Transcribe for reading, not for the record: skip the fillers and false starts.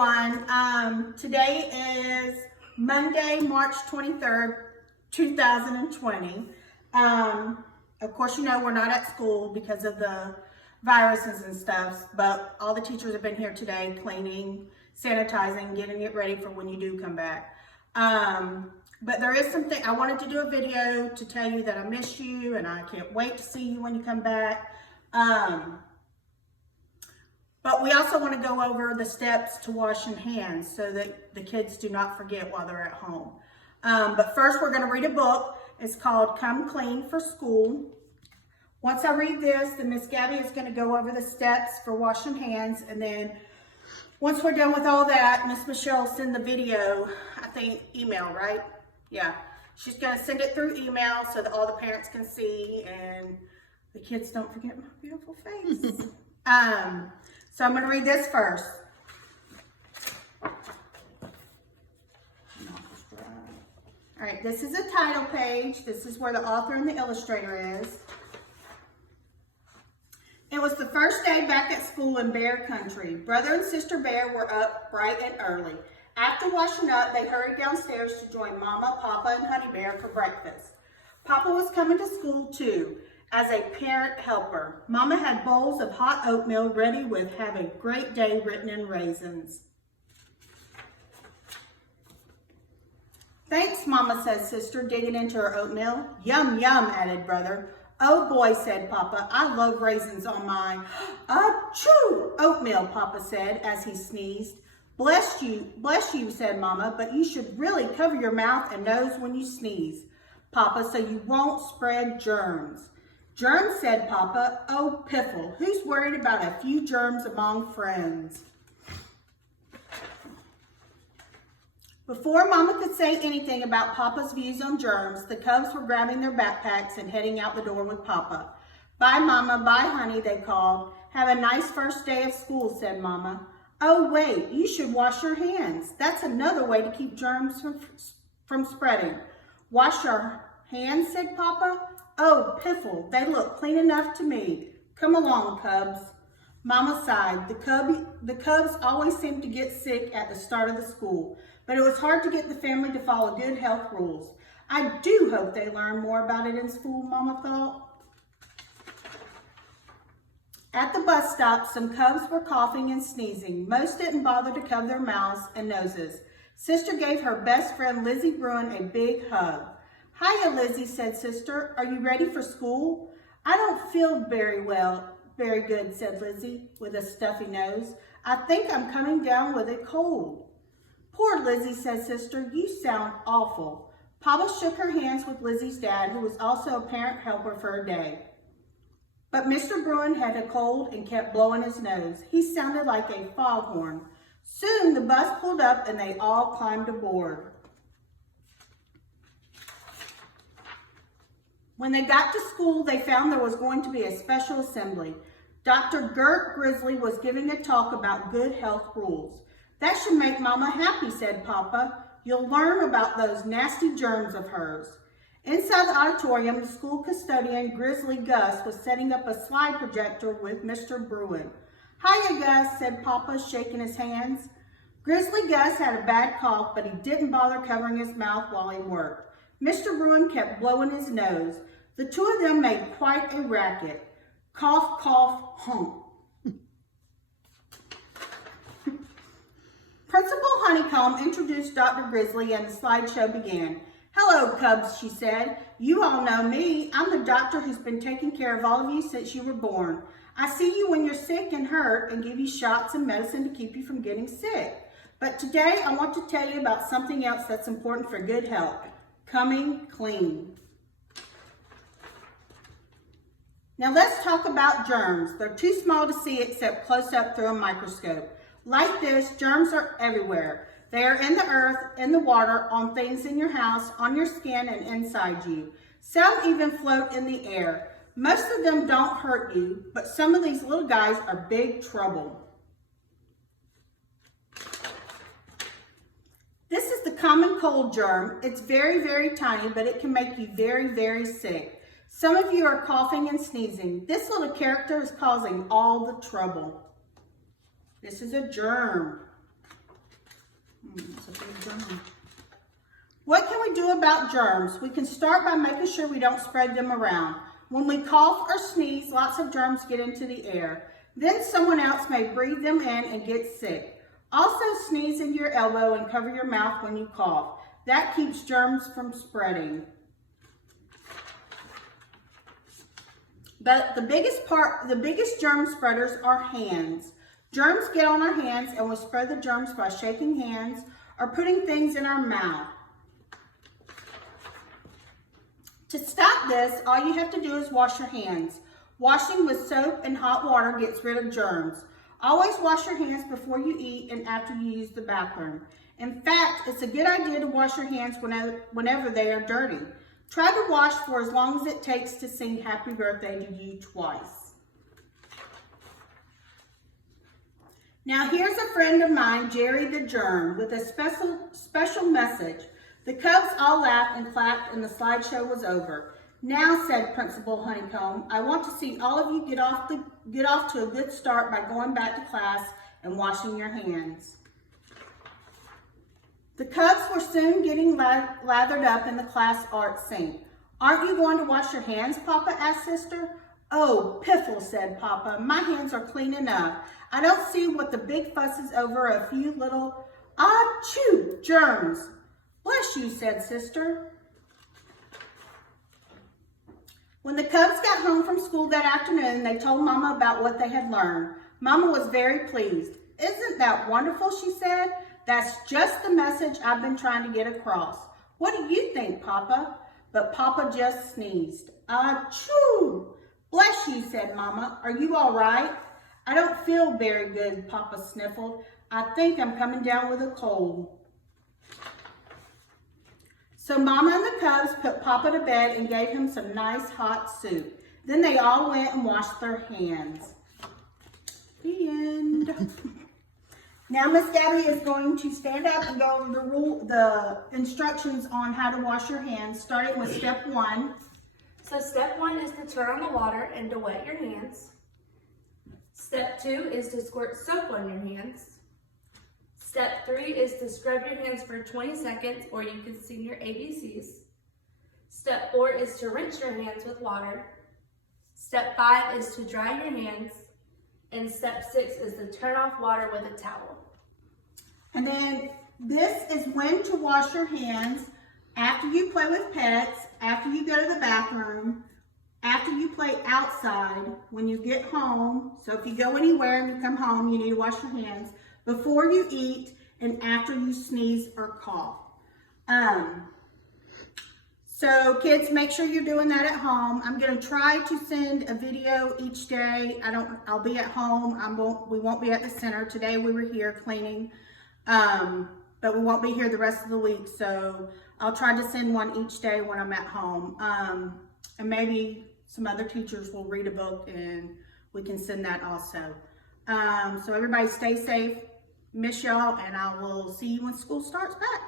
everyone. Today is Monday, March 23rd, 2020. Of course, you know we're not at school because of the viruses and stuff, but all the teachers have been here today cleaning, sanitizing, getting it ready for when you do come back. But there is something, I wanted to do a video to tell you that I miss you and I can't wait to see you when you come back. But we also want to go over the steps to washing hands so that the kids do not forget while they're at home. But first we're going to read a book. It's called Come Clean for School. Once I read this, then Miss Gabby is going to go over the steps for washing hands. And then once we're done with all that, Miss Michelle will send the video, I think email, right? Yeah. She's going to send it through email so that all the parents can see and the kids don't forget my beautiful face. So I'm going to read this first. All right, this is a title page. This is where the author and the illustrator is. It was the first day back at school in Bear Country. Brother and Sister Bear were up bright and early. After washing up, they hurried downstairs to join Mama, Papa, and Honey Bear for breakfast. Papa was coming to school too, as a parent helper. Mama had bowls of hot oatmeal ready with "Have a great day" written in raisins. Thanks, Mama, said Sister, digging into her oatmeal. Yum, yum, added Brother. Oh boy, said Papa, I love raisins on mine. Achoo! Oatmeal, Papa said as he sneezed. Bless you, said Mama, but you should really cover your mouth and nose when you sneeze, Papa, so you won't spread germs. Germs, said Papa. Oh, piffle, who's worried about a few germs among friends? Before Mama could say anything about Papa's views on germs, the cubs were grabbing their backpacks and heading out the door with Papa. Bye, Mama, bye, honey, they called. Have a nice first day of school, said Mama. Oh, wait, you should wash your hands. That's another way to keep germs from spreading. Wash your hands, said Papa. Oh, piffle, they look clean enough to me. Come along, cubs. Mama sighed. The cubs always seemed to get sick at the start of the school, but it was hard to get the family to follow good health rules. I do hope they learn more about it in school, Mama thought. At the bus stop, some cubs were coughing and sneezing. Most didn't bother to cover their mouths and noses. Sister gave her best friend Lizzie Bruin a big hug. Hiya, Lizzie, said Sister. Are you ready for school? I don't feel very good, said Lizzie with a stuffy nose. I think I'm coming down with a cold. Poor Lizzie, said Sister. You sound awful. Papa shook her hands with Lizzie's dad, who was also a parent helper for a day. But Mr. Bruin had a cold and kept blowing his nose. He sounded like a foghorn. Soon the bus pulled up and they all climbed aboard. When they got to school, they found there was going to be a special assembly. Dr. Gert Grizzly was giving a talk about good health rules. That should make Mama happy, said Papa. You'll learn about those nasty germs of hers. Inside the auditorium, the school custodian, Grizzly Gus, was setting up a slide projector with Mr. Bruin. Hiya, Gus, said Papa, shaking his hands. Grizzly Gus had a bad cough, but he didn't bother covering his mouth while he worked. Mr. Bruin kept blowing his nose. The two of them made quite a racket. Cough, cough, hump. Principal Honeycomb introduced Dr. Grizzly and the slideshow began. Hello, Cubs, she said. You all know me. I'm the doctor who's been taking care of all of you since you were born. I see you when you're sick and hurt and give you shots and medicine to keep you from getting sick. But today I want to tell you about something else that's important for good health. Coming clean. Now let's talk about germs. They're too small to see except close up through a microscope. Like this, germs are everywhere. They are in the earth, in the water, on things in your house, on your skin, and inside you. Some even float in the air. Most of them don't hurt you, but some of these little guys are big trouble. This is the common cold germ. It's very, very tiny, but it can make you very, very sick. Some of you are coughing and sneezing. This little character is causing all the trouble. This is a germ. What can we do about germs? We can start by making sure we don't spread them around. When we cough or sneeze, lots of germs get into the air. Then someone else may breathe them in and get sick. Also, sneeze into your elbow and cover your mouth when you cough. That keeps germs from spreading. But the biggest germ spreaders are hands. Germs get on our hands and we spread the germs by shaking hands or putting things in our mouth. To stop this, all you have to do is wash your hands. Washing with soap and hot water gets rid of germs. Always wash your hands before you eat and after you use the bathroom. In fact, it's a good idea to wash your hands whenever they are dirty. Try to wash for as long as it takes to sing happy birthday to you twice. Now here's a friend of mine, Jerry the Germ, with a special message. The Cubs all laughed and clapped and the slideshow was over. Now, said Principal Honeycomb, I want to see all of you get off to a good start by going back to class and washing your hands. The Cubs were soon getting lathered up in the class art sink. Aren't you going to wash your hands, Papa? Asked Sister. Oh, piffle, said Papa. My hands are clean enough. I don't see what the big fuss is over a few little, achoo, germs. Bless you, said Sister. When the Cubs got home from school that afternoon, they told Mama about what they had learned. Mama was very pleased. Isn't that wonderful, she said. That's just the message I've been trying to get across. What do you think, Papa? But Papa just sneezed. Achoo! Bless you, said Mama. Are you all right? I don't feel very good, Papa sniffled. I think I'm coming down with a cold. So Mama and the Cubs put Papa to bed and gave him some nice hot soup. Then they all went and washed their hands. The end. Now Miss Gabby is going to stand up and go over the instructions on how to wash your hands, starting with step 1. So step 1 is to turn on the water and to wet your hands. Step 2 is to squirt soap on your hands. Step 3 is to scrub your hands for 20 seconds, or you can sing your ABCs. Step 4 is to rinse your hands with water. Step 5 is to dry your hands. And step 6 is to turn off water with a towel. And then this is when to wash your hands after you play with pets, after you go to the bathroom, after you play outside, when you get home. So if you go anywhere and you come home, you need to wash your hands. Before you eat and after you sneeze or cough. So kids, make sure you're doing that at home. I'm going to try to send a video each day. I'll be at home. We won't be at the center. Today we were here cleaning, but we won't be here the rest of the week. So I'll try to send one each day when I'm at home. And maybe some other teachers will read a book and we can send that also. So everybody stay safe. Miss y'all, and I will see you when school starts back.